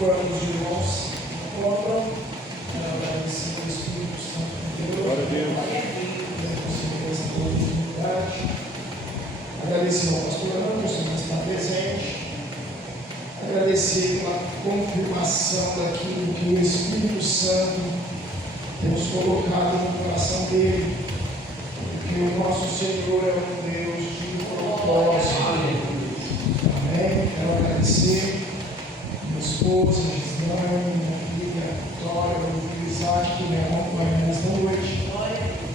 quando os irmãos encontram, agradecendo o Espírito Santo de Deus, glória a Deus, pela oportunidade, agradecer ao pastor Anderson que está presente, agradecer pela confirmação daquilo que o Espírito Santo tem nos colocado no coração dele, porque o nosso Senhor é um Deus de propósito. Amém? Quero agradecer minha esposa, Gislaine, minha filha Vitória, meu filho Isaac, que me acompanha nesta noite.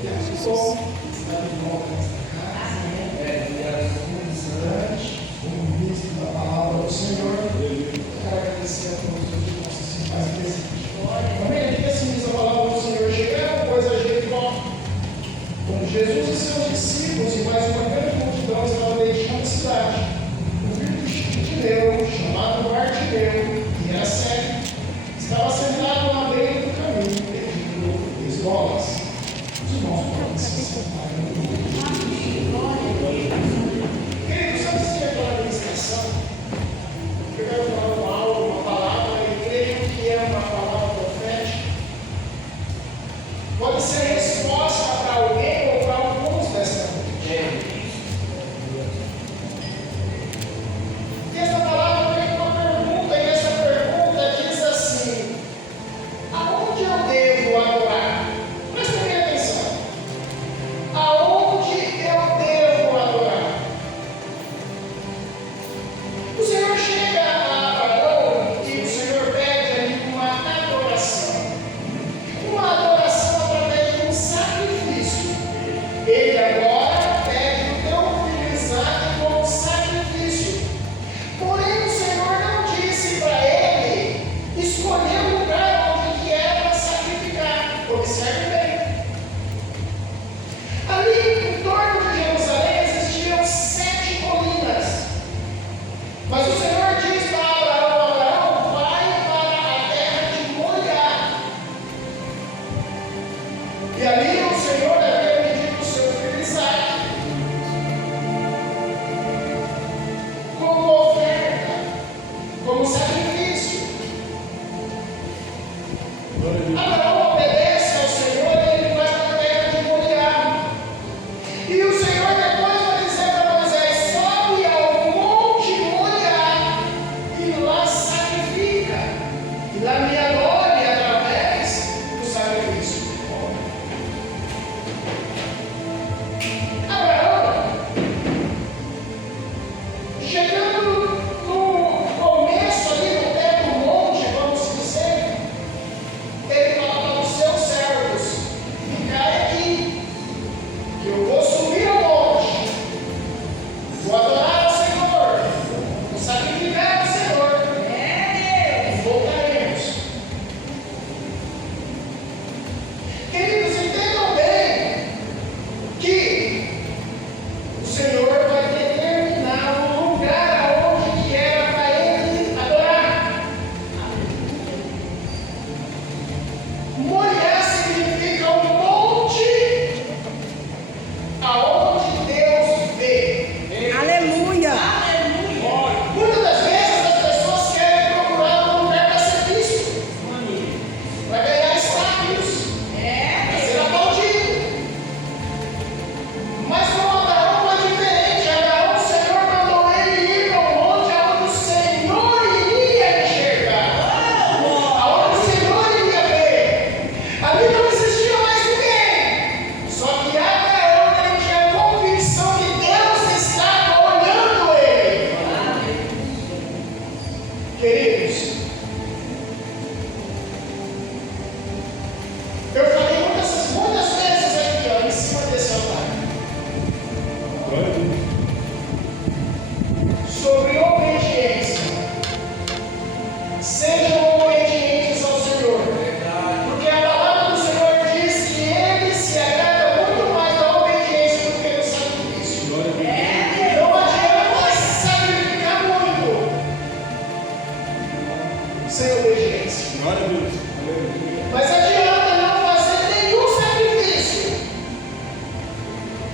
Deus bom, está de volta nesta casa, como ministro da palavra do Senhor. Quero agradecer a todos os irmãos que se fazem presente. Amém? Aqui assim diz a palavra do Senhor: chegando, pois, a Jericó, quando Jesus e seus discípulos e mais uma grande multidão estavam deixando a cidade, ouviram que Timeu, chamado Bartimeu, que era cego, estava sentado à beira do caminho, pedindo esmolas. Os irmãos podem se sentar. Queridos, antes de aquela ministração, eu quero falar uma palavra, e creio que é uma palavra profética. Pode ser resposta para alguém ou para alguns dessa noite. E essa palavra vem com uma pergunta, e essa pergunta diz assim: aonde eu devo adorar? Presta bem atenção. Aonde eu devo adorar? O Senhor chega a Abraão e o Senhor pede ali uma adoração. Uma adoração através de um sacrifício. Ele agora pede o teu filho Isaac como sacrifício. Porém, o Senhor não disse para ele escolher o lugar onde que era para sacrificar. Observe bem. Ali em torno de Jerusalém existiam 7 colinas. Mas o Senhor diz para Abraão: Abraão, vai para a terra de Moriá. E ali o Senhor havia pedido o seu filho Isaac como oferta, como sacrifício. Abraão obedece ao Senhor e ele vai para a terra de Moriá. E o Senhor depois vai dizer para Moisés: sobe ao monte Moriá e lá sacrifica, e lá me adore através do sacrifício. Abraão, chegando no começo ali no pé do monte, vamos dizer, ele fala para os seus servos: ficai aqui, que eu vou subir ao monte, vou adorar ao Senhor, vou sacrificar ao Senhor, e voltaremos. Queridos, entendam bem que o Senhor vai determinar o lugar aonde que era para ele adorar. Moriá significa um monte aonde Deus vê. Aleluia! Muitas das vezes as pessoas querem procurar um lugar para ser visto, para ganhar status, para ser aplaudido. Mas com Abraão é diferente. Abraão, o Senhor mandou ele ir para o monte aonde o Senhor iria enxergar, aonde o Senhor iria ver. Ali não existia mais ninguém. Só que Abraão, ele tinha a convicção que Deus estava olhando ele. Queridos, eu falei muitas vezes aqui, em cima desse altar, glória a Deus, sobre obediência. Sejam obedientes ao Senhor, porque a palavra do Senhor diz que Ele se agrada muito mais da obediência do que do sacrifício. glória a Deus, Não adianta sacrificar muito sem obediência, glória a Deus, aleluia, mas adianta não fazer nenhum sacrifício,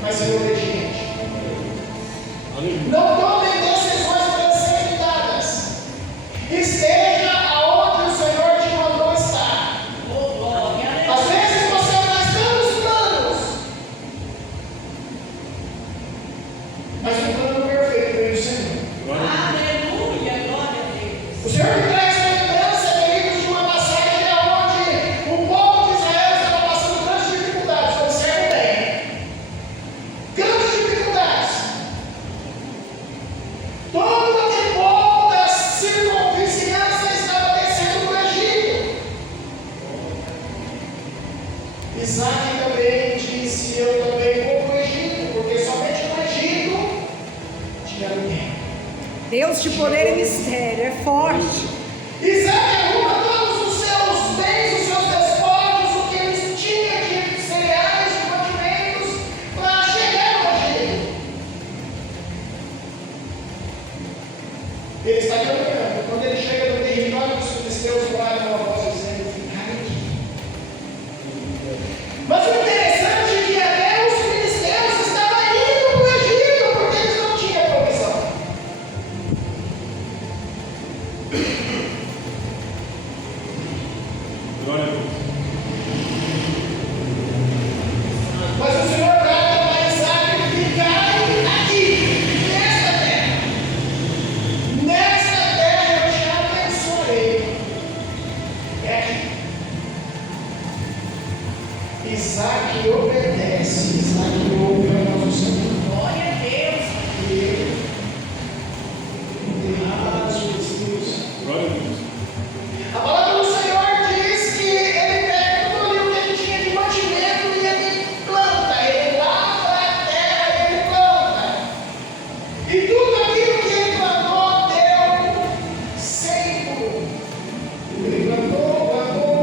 mas ser obediente. aleluia, Não tomem decisões precipitadas. Esteja aonde Deus de poder e mistério, é forte. Isaac arruma todos os seus bens, os seus despojos, o que eles tinham de cereais, de mantimentos, para chegar no Egito. Ele está caminhando. Quando ele chega no território dos filisteus, guardam a voz dizendo: ficar aqui. Mas o interessante é que até os filisteus estavam indo para o Egito, porque eles não tinham provisão. Glória a Deus. Mas o Senhor dá para Isaac ficar aqui, nesta terra. Nesta terra eu te abençoarei. É aqui. Isaac obedece, Isaac ouve a voz do Senhor. Glória a Deus. E ele derrama os filisteus. Glória a Deus. A palavra do Senhor diz que ele pega tudo ali o que ele tinha de mantimento e ele planta, ele lavra a terra e ele planta. E tudo aquilo que ele plantou deu 100 por um. Ele plantou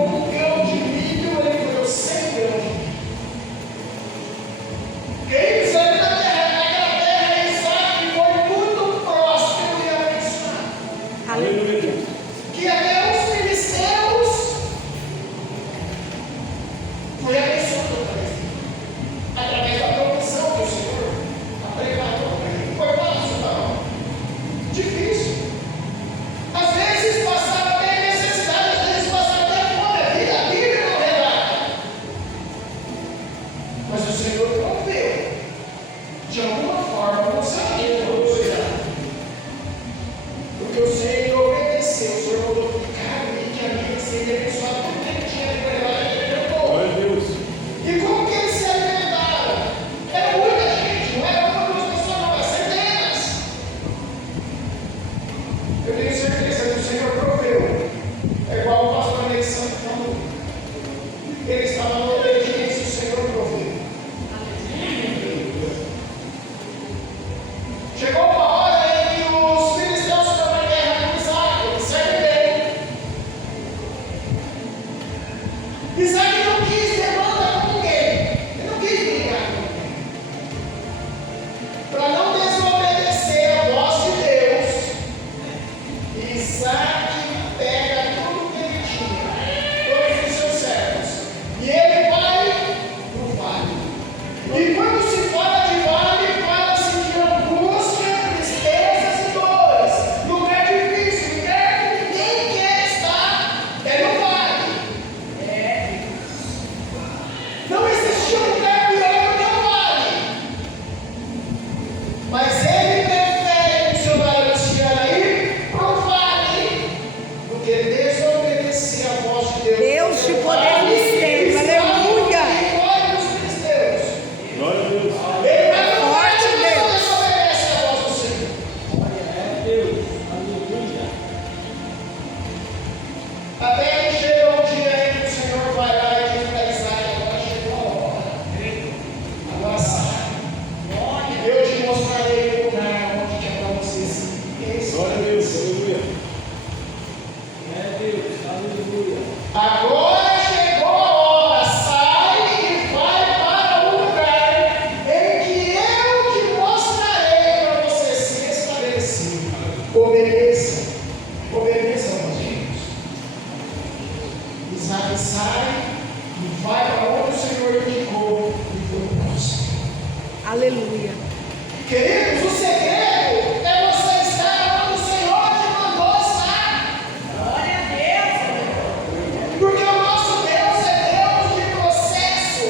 um grão de milho, ele colheu 100 grãos de milho. Queridos, ali naquela terra, Isaac foi muito próspero e abençoado. Aleluia, Deus. Que até os filisteus foi abençoado através da provisão que o Senhor preparou para ele. Foi fácil, não? Difícil. Às vezes passava até necessidade, às vezes passava até fome. A Bíblia não relata. Mas o Senhor proveu. De alguma forma, não sabia como cuidar. Porque o Senhor obedeceu, o Senhor mandou ficar ali, que ali ele seria abençoado, tudo que ele tinha de levar, ele levou. Glória a Deus. E como que eles se alimentaram? Era muita gente, não era uma ou duas pessoas, não, era centenas. Eu tenho certeza que o Senhor proveu. É igual o pastor Alexandre falou. Ele estava na obediência, o Senhor proveu. Chegou uma hora em que os filisteus foram para a guerra com Isaac, ele serve bem. Isaac não quis demanda com ninguém, ele não quis brigar com ninguém. Para não desobedecer a voz de Deus, Isaac pega tudo que ele tinha, todos os seus servos, e ele vai para o vale. E quando se fala de vale, fala-se de angústia, tristezas e dores. Lugar difícil, lugar que ninguém quer estar, é no vale. Não existia um lugar pior do que o vale. Mas ele prefere, missionário Luciana, ir para o vale do que desobedecer a voz de Deus. Deus de poder e mistério, aleluia. Glória dos filisteus. Glória a Deus. Ele vai para o vale Forte e Deus. não desobedece a voz do Senhor. Até que chega um dia em que o Senhor vai lá e diz para Isaac: agora chegou a hora. Agora sai. Eu te mostrarei o lugar onde é para você se Glória a Deus. Aleluia. Agora chegou a hora, sai e vai para o lugar em que eu te mostrarei para você se estabelecer. Obedeça, obedeça a voz de Deus. Isaac sai e vai para onde o Senhor indicou e foi próximo. Aleluia. Queridos, o segredo é você estar onde o Senhor te mandou estar. Glória a Deus. Porque o nosso Deus é Deus de processo,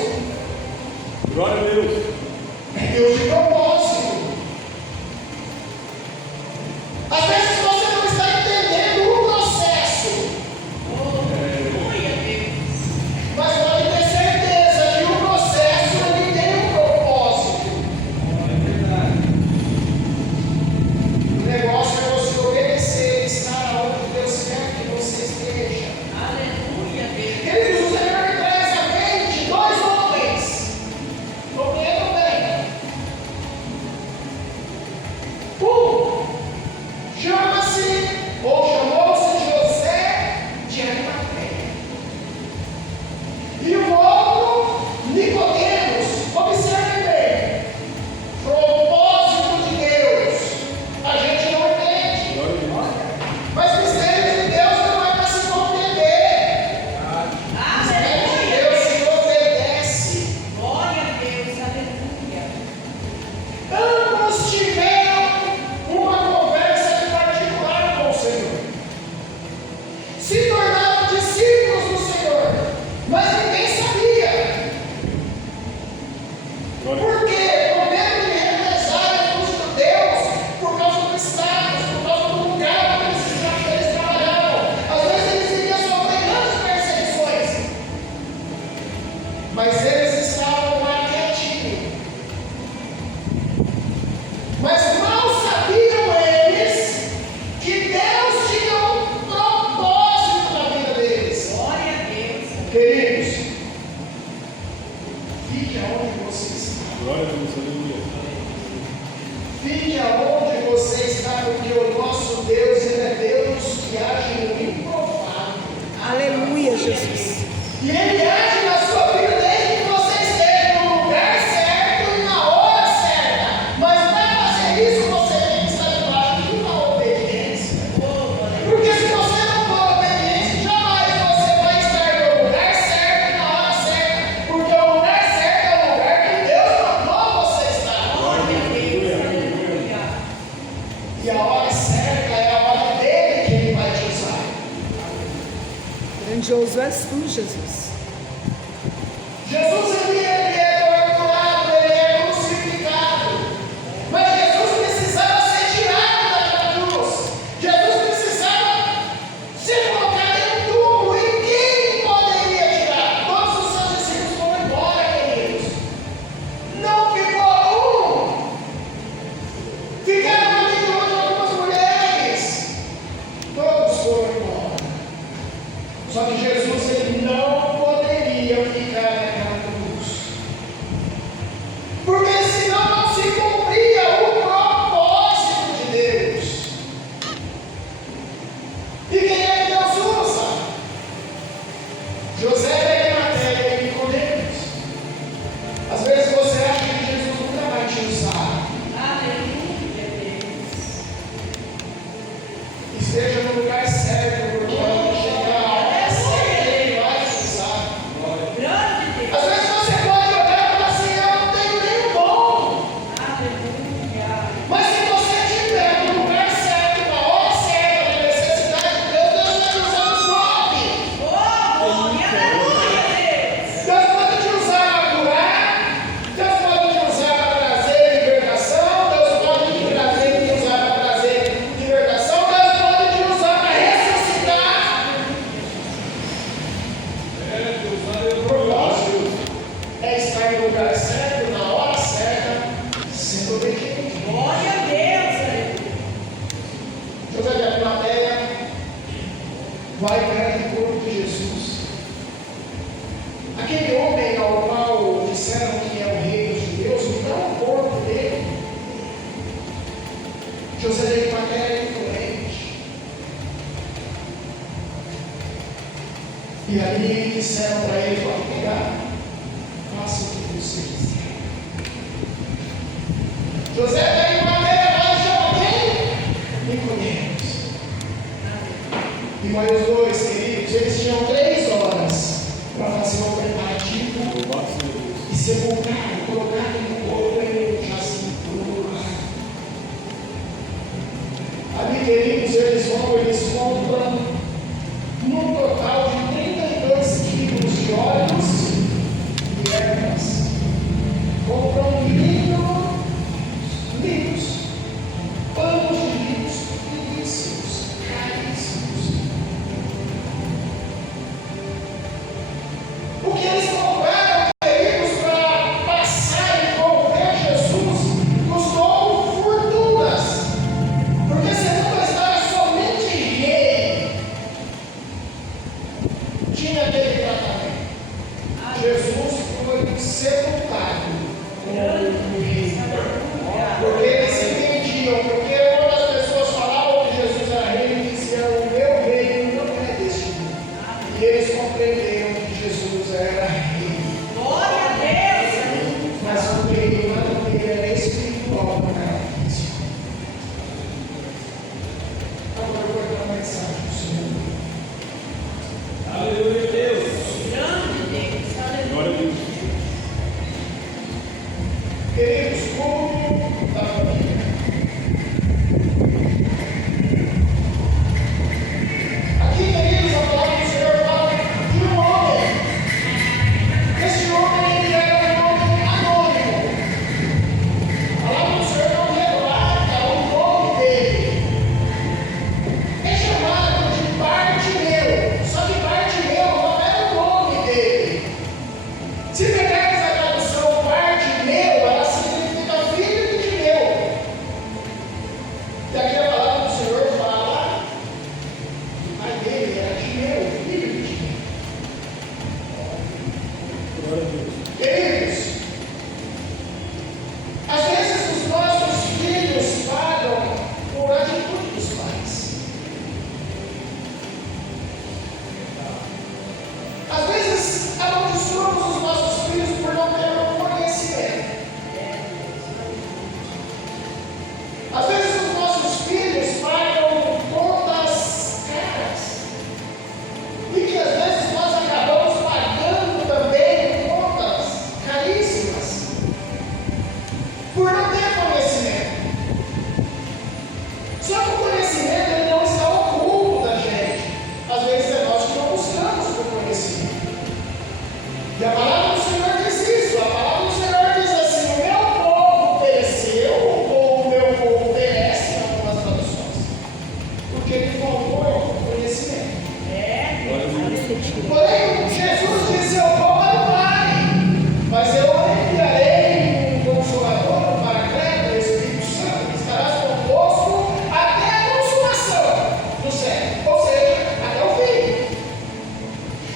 Glória a Deus. é Deus de propósito. Às vezes você não está entendendo o processo, mas pode ter certeza que o processo ele tem um propósito. Jesus. E Ele age na sua vida desde que você esteja no lugar certo e na hora certa. Mas para fazer isso, você tem que estar debaixo de uma obediência. Porque se você não for obediente, jamais você vai estar no lugar certo e na hora certa. Porque o lugar certo é o lugar que Deus mandou você estar. E a hora certa é a hora dele que Ele vai te usar. Grandioso és tu, Jesus. Jesus ele é torturado, ele é crucificado. Mas Jesus precisava ser tirado daquela cruz. Jesus precisava ser colocado em um túmulo. E quem poderia tirar? Todos os seus discípulos foram embora, queridos. Não ficou um. Ficaram ali de algumas mulheres. Todos foram embora. Só que Jesus ele não poderia ficar naquela cruz. Porque senão não se cumpria o propósito de Deus. E quem é que Deus usa? José da Arimateia e Nicodemos. Às vezes você acha que Jesus nunca vai te usar. Esteja no lugar certo, porque quando chegar a hora certa, Ele vai te usar. Às vezes você pode olhar e falar assim: eu não tenho nenhum dom. Mas se você estiver no lugar certo, na hora certa, na necessidade de Deus, Deus vai te usar nos 9. Deus pode te usar para curar, Deus pode te usar para trazer libertação, Deus pode te usar para trazer libertação, Deus pode te usar para ressuscitar. O propósito é estar no lugar certo, na hora certa, sendo obediente. José de Arimateia vai perto do corpo de Jesus. Aquele homem ao qual disseram que é o rei dos judeus, me dá o corpo dele. José de Arimateia é influente. E ali disseram para ele: pode pegar, faça o que você quiser. José de Arimateia vai chamar quem? Nicodemos. E vai os dois, queridos, eles tinham 3 horas para fazer o preparativo e sepultar, colocar no corpo e já se cura. Ali, queridos, eles compram num total de 32 quilos de óleos e ervas. Compram livros, panos de livros finíssimos, caríssimos. O que eles compraram, queridos, para passar e envolver Jesus, custou fortunas. Porque segundo a história, somente rei tinha aquele tratamento. Jesus foi sepultado como o rei. Porque eles entendiam, porque quando as pessoas falavam que Jesus era rei, eles diziam: o meu reino não é deste mundo. E eles compreenderam que Jesus era rei. Mas o reino não era espiritual, não era físico. Agora eu vou dar uma mensagem para o Senhor. Aleluia, Deus. Glória a Deus. Queridos, como da família. Aqui, queridos, a palavra do Senhor fala de um homem retirei. Porém, Jesus disse: eu vou para o Pai, mas eu enviarei um Consolador, um Paracleto, o Espírito Santo, que estará convosco até a consumação do século, ou seja, até o fim.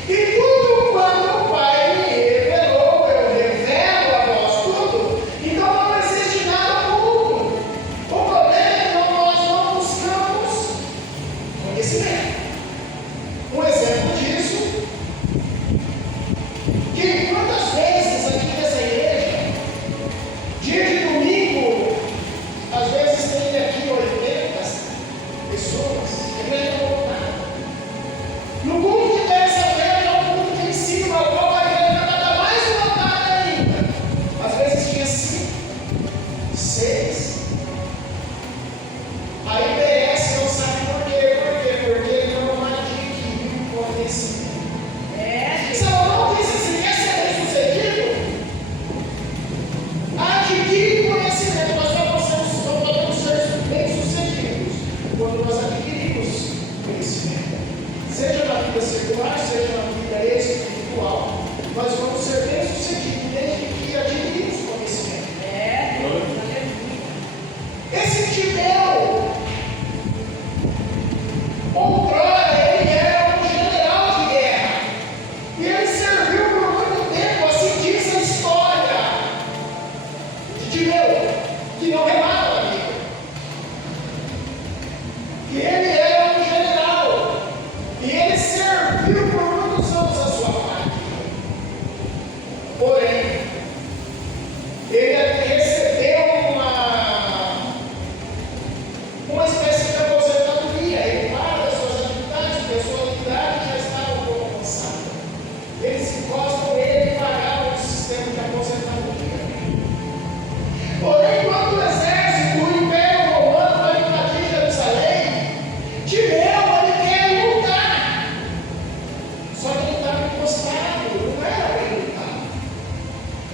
E tudo quanto o Pai me revelou, eu revelo a vós tudo. Então não existe nada oculto. O problema é que nós não buscamos conhecimento. Um exemplo disso, que quantas vezes aqui nessa igreja, dia de domingo, às vezes tem aqui 80 pessoas, a igreja não lotada. No culto de terça-feira é um culto de ensino, ao qual a igreja está mais lotada ainda. Às vezes tinha 5, 6. Aí merece, não sabe por quê. Porque ele não adquiriu conhecimento. Salomão disse assim: quer ser bem sucedido? Adquire conhecimento. Nós só podemos ser bem sucedidos quando nós adquirimos conhecimento. Seja na vida secular, seja na vida espiritual, nós vamos ser bem sucedidos desde que adquirimos conhecimento. Esse Timeu, outrora, ele era um general de guerra. E ele serviu por muito tempo, assim diz a história de Timeu, que não relata a Bíblia. E ele era um general. E ele serviu por muitos anos a sua pátria. Porém, ele recebeu uma espécie de aposentadoria. Ele para das suas atividades, porque a sua atividade já estava um pouco avançada. Eles encostam ele e pagavam o sistema de aposentadoria. Porém, quando o exército, o Império Romano, vai invadir Jerusalém, Timeu, ele quer lutar. Só que ele estava encostado, não era para ele lutar.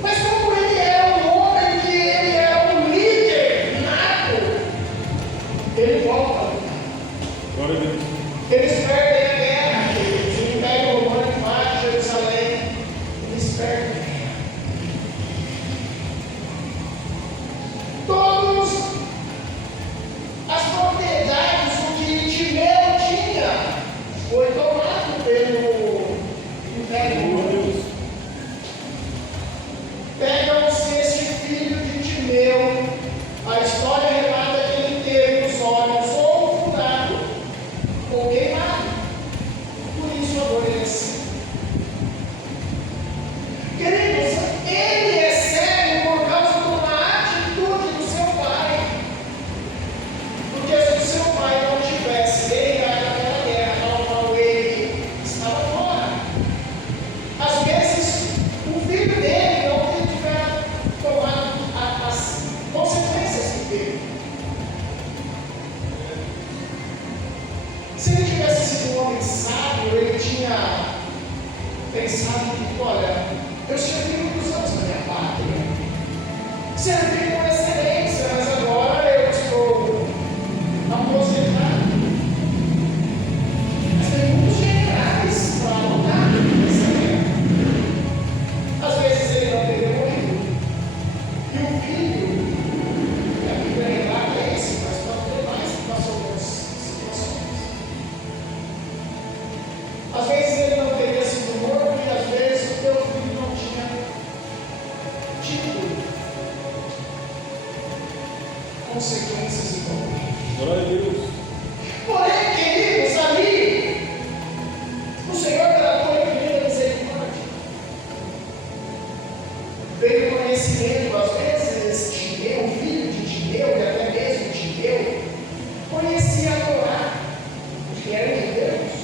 Mas como ele era um homem que ele era um líder nato, ele volta a lutar. Glória a Deus. Eles perdem a guerra, queridos. O Império Romano invade Jerusalém, eles perdem a guerra. Todas as propriedades que Timeu tinha foi tomado pelo Império Romano. Pegam-se este filho de Timeu, a história relata que ele teve os olhos ou furados ou queimados. Por isso agora ele é cego. Queridos, ele é cego por causa de uma atitude do seu pai. Porque se o seu pai não tivesse guerreado naquela guerra ao qual ele estava fora, às vezes o filho dele não tiver tomado as consequências que teve. Se ele tivesse sido um homem sábio, ele tinha pensado que, olha, eu servi muitos anos na minha pátria, servi com excelência, mas agora eu estou aposentado. Mas tem muitos generais para lutar nessa guerra. Às vezes ele não teria morrido. E o filho, que a Bíblia relata é esse, mas pode ter mais que passou por situações. Às vezes ele não teria sido morto e às vezes o teu filho não tinha tido consequências igualmente. Glória a Deus. Porém, queridos, ali o Senhor tratou em primeira misericórdia. Veio conhecimento, às vezes, Timeu, filho de Timeu, e até mesmo Timeu, conhecia a Torá, que era de Deus.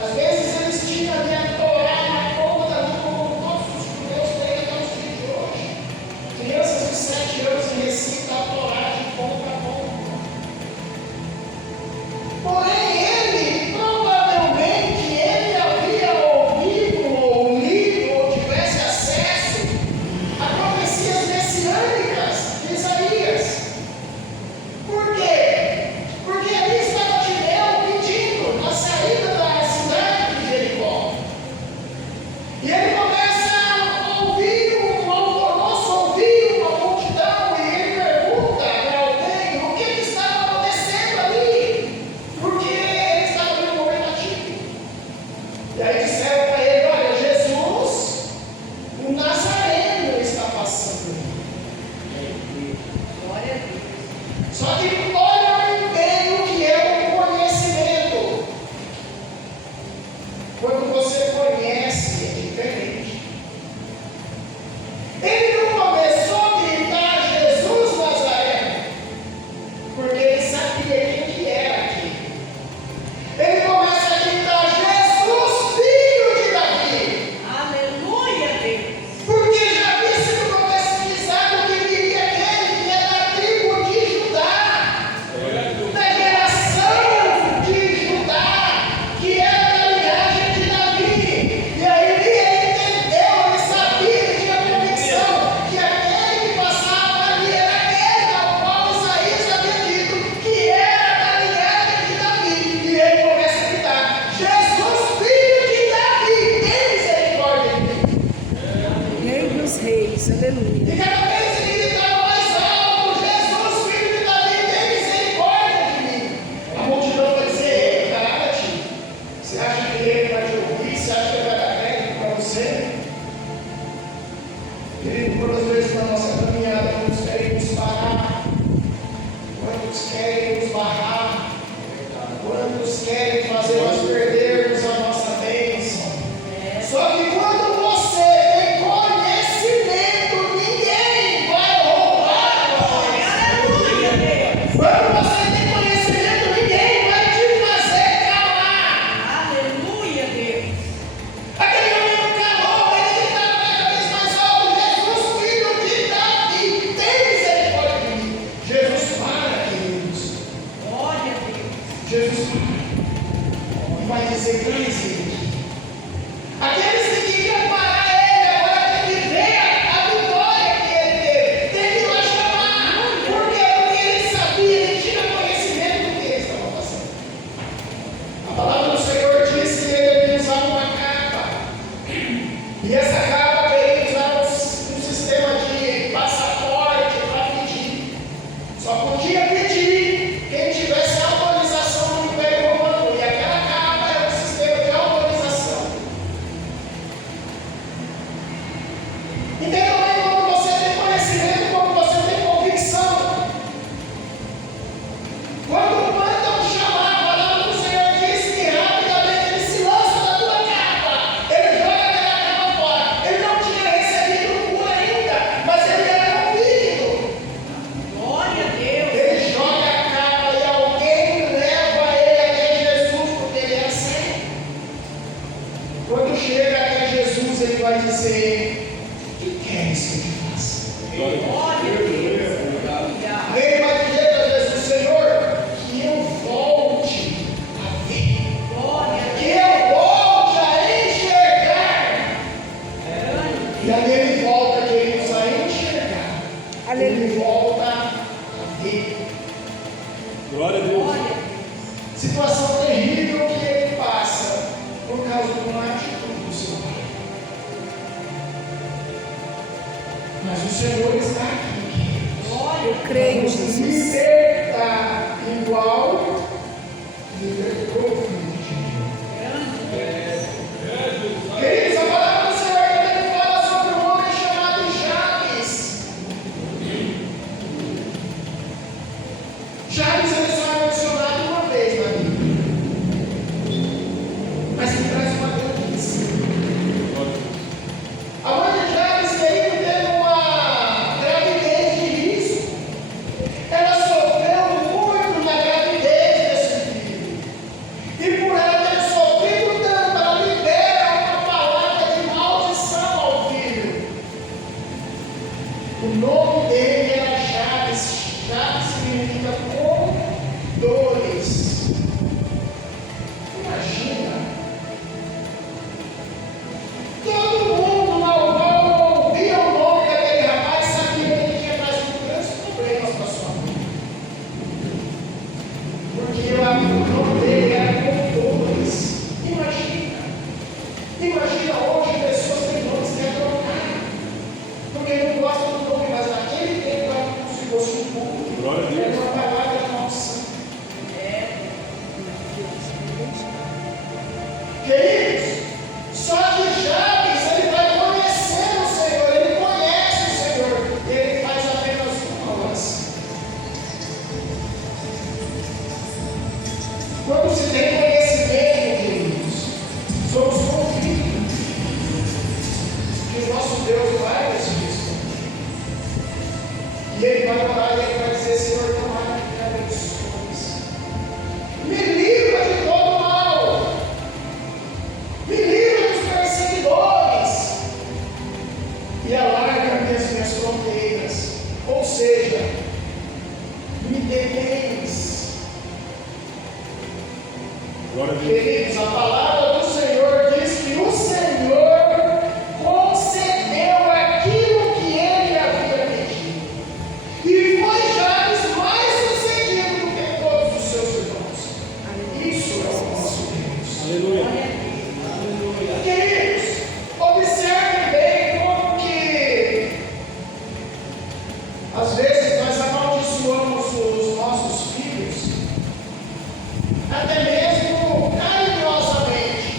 Às vezes eles tinham ali a Torá na ponta da língua, como todos os judeus têm até os dias de hoje. Crianças de 7 anos recitam a Torá de ponta a ponta. Porém, ele, provavelmente, ele havia ouvido, ou lido, ou tivesse acesso a profecias messiânicas de Isaías. Por quê? Porque ali estava Timeu pedindo a saída da cidade secais ele. Aqueles que queriam parar ele, agora tem que ver a vitória que ele teve. Tem que ir lá chamar. Por quê? Porque ele sabia, ele tinha conhecimento do que ele estava fazendo. A palavra do Senhor disse que ele devia usar uma capa. E essa capa, queridos, era um sistema de passaporte para pedir. Só podia pedir quem tivesse autorização do Império Romano. E aquela capa era um sistema de autorização. Entenda bem como você tem conhecimento, como você tem convicção. Quando mandam chamar, a palavra do Senhor diz que rapidamente ele se lança da tua capa. Ele joga aquela capa fora. Ele não tinha recebido cura ainda, mas ele era convicto. Glória a Deus. Ele joga a capa e alguém leva ele até Jesus, porque ele era cego. Quando chega até Jesus, ele vai dizer: o que queres que eu te faça? Glória a Deus. Ele vai dizer para Jesus: Senhor, que eu volte a ver, Glória a que eu volte a enxergar. E aí ele volta, queridos, a enxergar. Aleluia. Ele volta a ver. Glória a Deus. Situação terrível que ele passa por causa de uma atitude do seu pai. Mas o Senhor está aqui. Eu creio, Jesus. Libertar igual libertou o filho de Deus. Queridos, a palavra do Senhor também fala sobre um homem chamado Jabes. Jabes ele só é mencionado uma vez na Bíblia, mas ele traz uma notícia. A mãe de Jabes, querido, teve uma gravidez de risco. Ela sofreu muito na gravidez desse filho. E por ela ter sofrido tanto, ela libera uma palavra de maldição ao filho. O nome dele era Jabes. Jabes significa dores. Imagina. Todo mundo ao qual ouvia o nome daquele rapaz sabia que ele tinha trazido grandes problemas para sua vida. Porque o nome dele era dores. Imagina. Imagina hoje pessoas têm nomes que é trocar. Porque não gostam do nome, mas naquele tempo era como se fosse um culto. Glória a Deus. Era uma palavra de maldição. Queridos, só que Jabes, ele vai conhecendo o Senhor, ele conhece o Senhor, e ele faz apenas uma oração. Quando se tem conhecimento, queridos, somos convictos que o nosso Deus vai nos responder. E ele vai orar e ele vai dizer: Senhor, tomara que me abençoes. Me livra de todo mal. Me livra dos perseguidores. E alarga as minhas fronteiras. Ou seja, me detens. Glória a Deus. Queridos, a palavra do Senhor diz que o Senhor concedeu aquilo que ele havia pedido. E foi Jabes mais sucedido do que todos os seus irmãos. Isso é o nosso Deus. Aleluia. Queridos, observem bem como que às vezes nós amaldiçoamos os nossos filhos, até mesmo carinhosamente.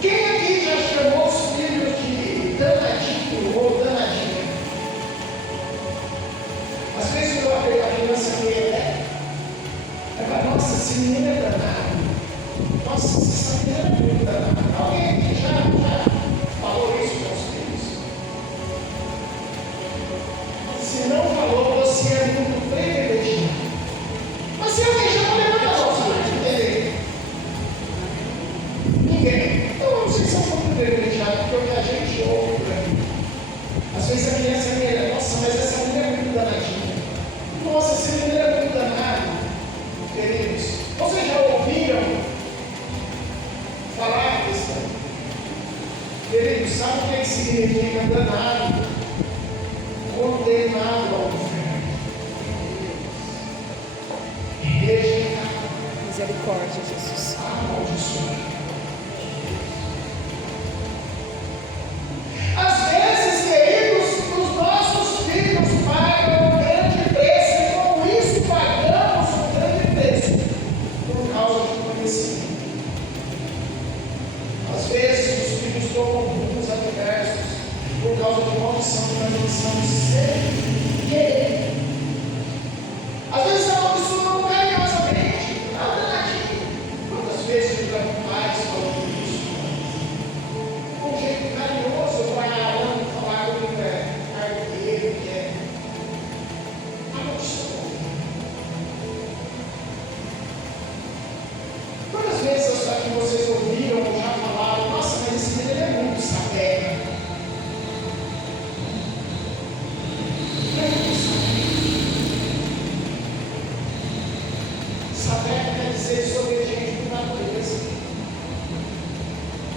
Quem aqui já chamou os filhos de danadinho ou danadinha? Às vezes a criança vê, né? Ela fala: nossa, esse menino é danado. Nossa, essa menina é muito danada. Alguém aqui já falou isso com os filhos? Se não falou, você é muito privilegiado. Mas se alguém já falou, levanta a mão, entender? Ninguém. Então eu não sei se eu sou muito privilegiado, porque o que a gente ouve por aí. Às vezes a criança é: nossa, mas essa menina é muito danadinha. Nossa, esse menino é muito danado. Queridos, você já ouviu significa danado, condenado ao inferno, rejeitado, Misericórdia, Jesus. amaldiçoado. Às vezes, queridos, os nossos filhos pagam um grande preço, e com isso pagamos um grande preço por causa do conhecimento. Às vezes, os filhos tomam rumos adversos por causa de uma opção de transmissão sem querer. Às vezes, amaldiçoam carinhosamente, danadinho. Quantas vezes eu já vi pais falando isso? Com um jeito carinhoso, vai falar com o carteiro, que é amaldiçoado. Quantas vezes aqui vocês ouviram ou já falaram, nossa, mas esse menino é muito sapeca. Sapeca quer dizer desobediente por natureza.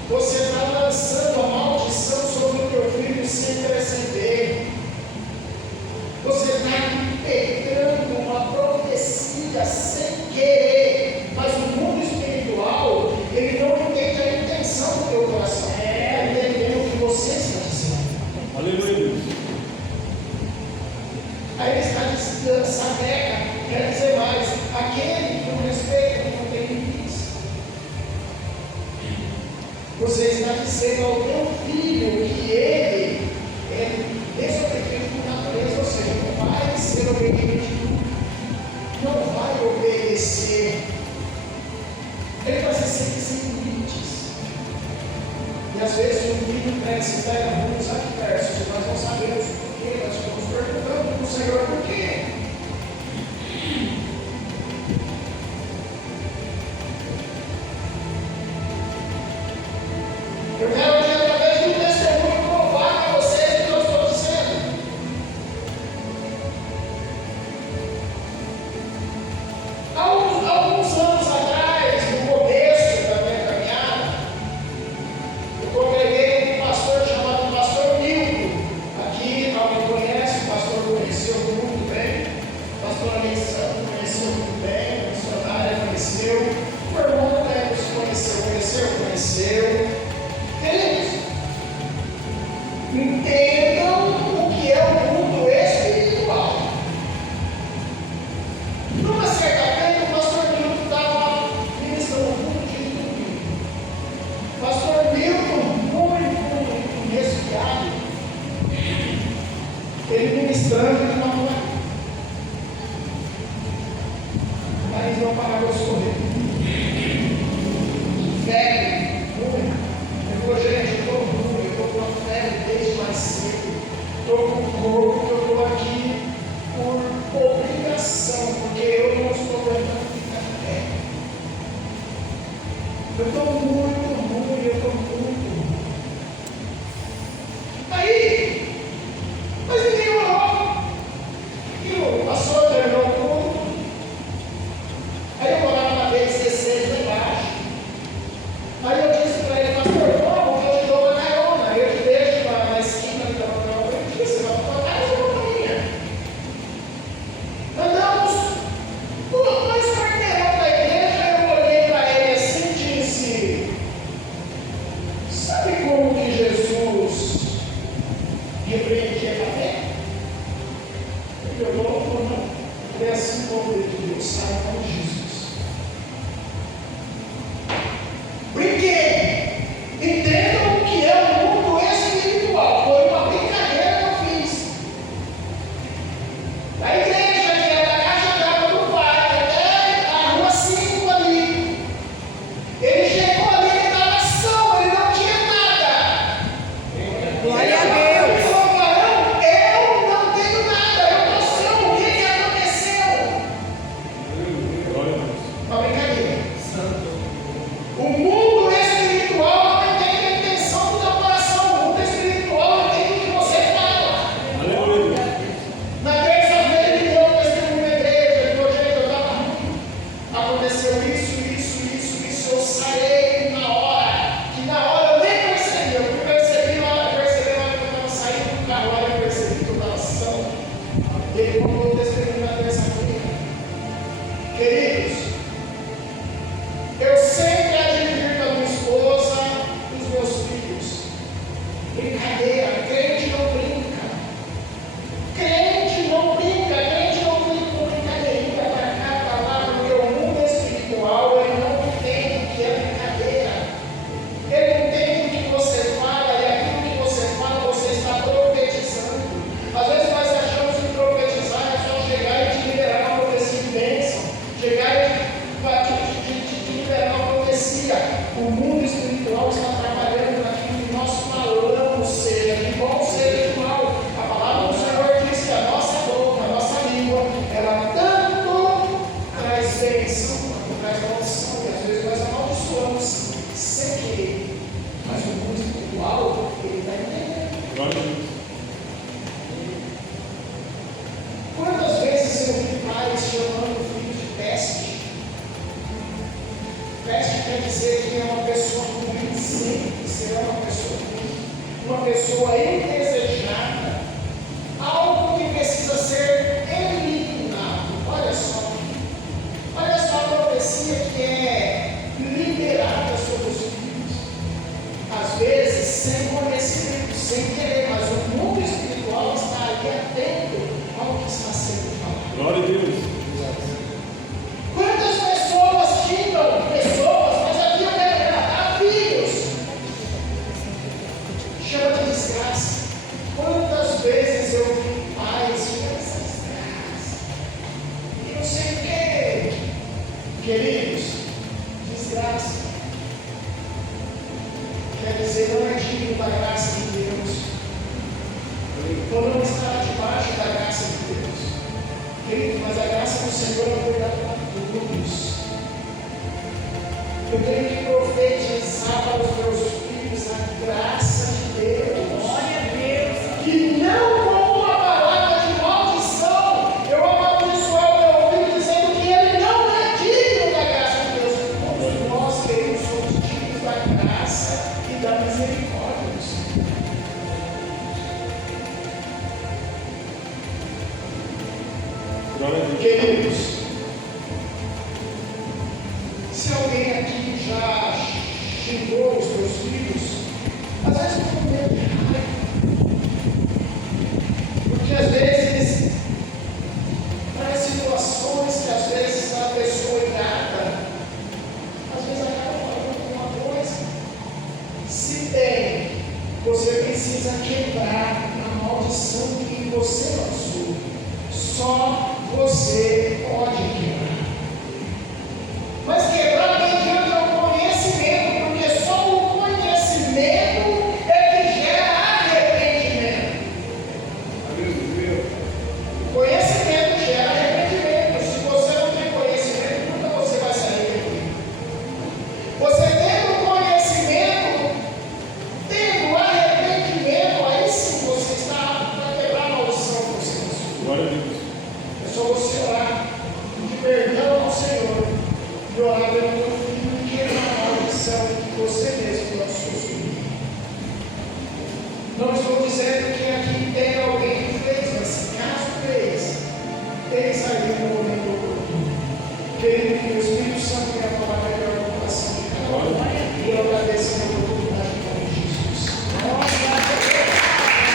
Você está lançando a maldição sobre o teu filho sem perceber. Você está impetrando uma profecia sem querer. Mas o mundo espiritual, ele não entende a intenção do teu coração. Ele está entendendo o que você está dizendo. Aleluia. Aí ele está dizendo, sapeca, quer dizer mais, aquele que não respeita, não tem limites. Você está dizendo ao teu filho que ele é desobediente por natureza, ou seja, não vai ser obediente, não vai obedecer. Ele vai ser sempre sem limites. E às vezes o filho cresce e pega rumos adversos, e nós não sabemos por quê, nós estamos perguntando para o Senhor por quê. Eu quero aqui, através de um testemunho, provar para vocês o que eu estou dizendo. Alguns anos atrás, no começo da minha caminhada, eu congreguei com um pastor chamado Pastor Milton. Aqui, alguém conhece, o pastor conheceu muito bem, a pastora Alexandre conheceu muito bem, a missionária conheceu, o irmão Lego conheceu. Queridos, entendam o que é o mundo espiritual. Numa certa feita, o pastor Milton estava ministrando um culto de domingo. O pastor Milton, muito resfriado, ele ministrando de uma mulher. O nariz não parava de escorrer. Febre, muito. Eu falei, gente, eu estou ruim, eu estou com uma febre desde mais cedo. Estou com o corpo que eu estou aqui por obrigação, porque eu não estou aguentando ficar de pé. Eu estou muito ruim, eu estou muito ruim. Aí, mas ninguém orou. E o pastor terminou o culto. Aí eu morava na B16 lá embaixo. Aí eu disse para ele, pastor, vamos, eu te dou uma carona. Eu te deixo na esquina da carona. Eu disse, não, para casa eu vou para minha. Andamos dois quarteirão da igreja. Eu olhei para ele assim e disse, sabe como que Jesus repreendia a fé? Ele olhou e falou, não. Ele é assim como ele de Deus, sai com Jesus. Brinquei. Entendam o que é o mundo espiritual. Foi uma brincadeira que eu fiz. Na igreja, que era da caixa d'água do parque, até a rua 5 ali. Ele chegou ali, ele estava são, ele não tinha nada. Glória a Deus. Ele falou, varão, eu não tenho nada, eu estou são. O que aconteceu? Glória a Deus. Uma brincadeira. O mundo espiritual Fast quer dizer que é uma pessoa ruim, sempre será uma pessoa ruim, uma pessoa indesejada, algo que precisa ser eliminado. Olha só a profecia que é liberada sobre os filhos, às vezes sem conhecimento, sem querer, mas o mundo espiritual está ali atento ao que está sendo falado. Glória a Deus. Quantas pessoas ficam pessoas, mas aqui eu quero agradar filhos? Chama de desgraça. Quantas vezes eu vi pais e essa desgraça? E não sei o que. Queridos, desgraça quer dizer não é digno da graça de Deus, ou não está debaixo da graça de Deus. Querido, mas a graça do Senhor é dada para todos. Eu tenho que profetizar para os meus filhos a graça de Deus. Glória a Deus. Que não com uma palavra de maldição eu amaldiçoar o meu filho dizendo que ele não é digno da graça de Deus. Todos nós, queridos, somos dignos da graça e da misericórdia do Senhor. Glória a Deus. Queridos, se alguém aqui já xingou os seus filhos, às vezes por medo de raiva, porque às vezes traz situações que às vezes a pessoa irada, às vezes acaba falando alguma coisa. Se tem, você precisa quebrar a maldição que você lançou. Só você pode